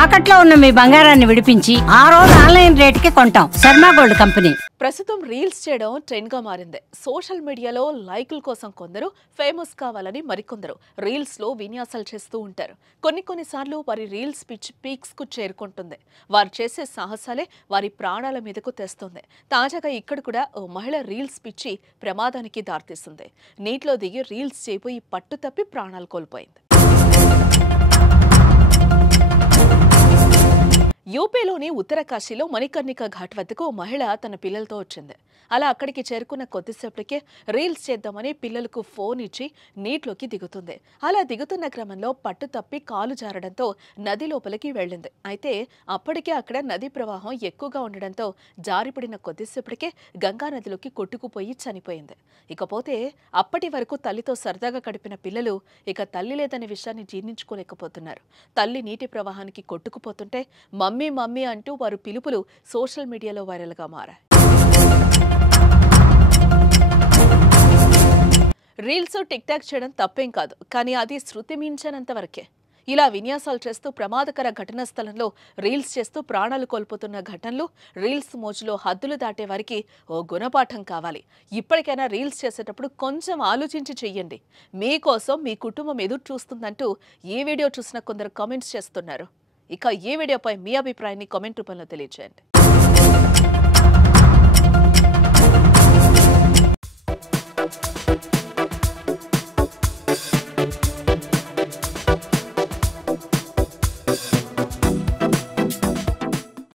తాకట్లో ఉన్న మీ బంగారాన్ని విడిపించి ఆ రోజు ఆన్లైన్ రేటుకి కొంటాం. Sharma gold company. ప్రస్తుతం రీల్స్ చేయడం ట్రెండ్ గా మారింది. సోషల్ మీడియాలో లైకుల కోసం కొందరు, ఫేమస్ కావాలని మరికొందరు రీల్స్ లో విన్యాసాలు చేస్తూ ఉంటారు. కొన్నిసార్లు వారి రీల్స్ పీక్స్ కు చేరుకుంటుంది. వారు చేసే సాహసాలే వారి ప్రాణాల మీదకు తెస్తుంది. తాజాగా ఇక్కడ కూడా ఓ మహిళ రీల్స్ పిచ్చి ప్రమాదానికి దారితీస్తుంది. నీటిలో దిగి రీల్స్ చేయబోయి పట్టు తప్పి ప్రాణాలు కోల్పోయింది. యూపీలోని ఉత్తరకాశీలో మణికర్ణిక ఘాట్ వద్దకు మహిళ తన పిల్లలతో వచ్చింది. అలా అక్కడికి చేరుకున్న కొద్దిసేపటికే రీల్స్ చేద్దామని పిల్లలకు ఫోన్ ఇచ్చి నీటిలోకి దిగుతుంది. అలా దిగుతున్న క్రమంలో పట్టు తప్పి కాలు జారడంతో నది లోపలికి వెళ్ళింది. అయితే అప్పటికే అక్కడ నది ప్రవాహం ఎక్కువగా ఉండడంతో జారిపడిన కొద్దిసేపటికే గంగా నదిలోకి కొట్టుకుపోయి చనిపోయింది. ఇకపోతే అప్పటి వరకు తల్లితో సరదాగా గడిపిన పిల్లలు ఇక తల్లి లేదనే విషయాన్ని జీర్ణించుకోలేకపోతున్నారు. తల్లి నీటి ప్రవాహానికి కొట్టుకుపోతుంటే మమ్మీ అంటూ వారు పిలుపులు సోషల్ మీడియాలో వైరల్గా మారాయి. రీల్స్ టిక్ టాక్ చేయడం తప్పేం కాదు, కానీ అది శృతి మించనంత వరకే. ఇలా విన్యాసాలు చేస్తూ ప్రమాదకర ఘటనా స్థలంలో రీల్స్ చేస్తూ ప్రాణాలు కోల్పోతున్న ఘటనలు, రీల్స్ మోజులో హద్దులు దాటే వారికి ఓ గుణపాఠం కావాలి. ఇప్పటికైనా రీల్స్ చేసేటప్పుడు కొంచెం ఆలోచించి చెయ్యండి. మీకోసం మీ కుటుంబం ఎదురు చూస్తుందంటూ ఈ వీడియో చూసిన కొందరు కామెంట్స్ చేస్తున్నారు. ఇక ఈ వీడియోపై మీ అభిప్రాయాన్ని కామెంట్ రూపంలో తెలియజేయండి.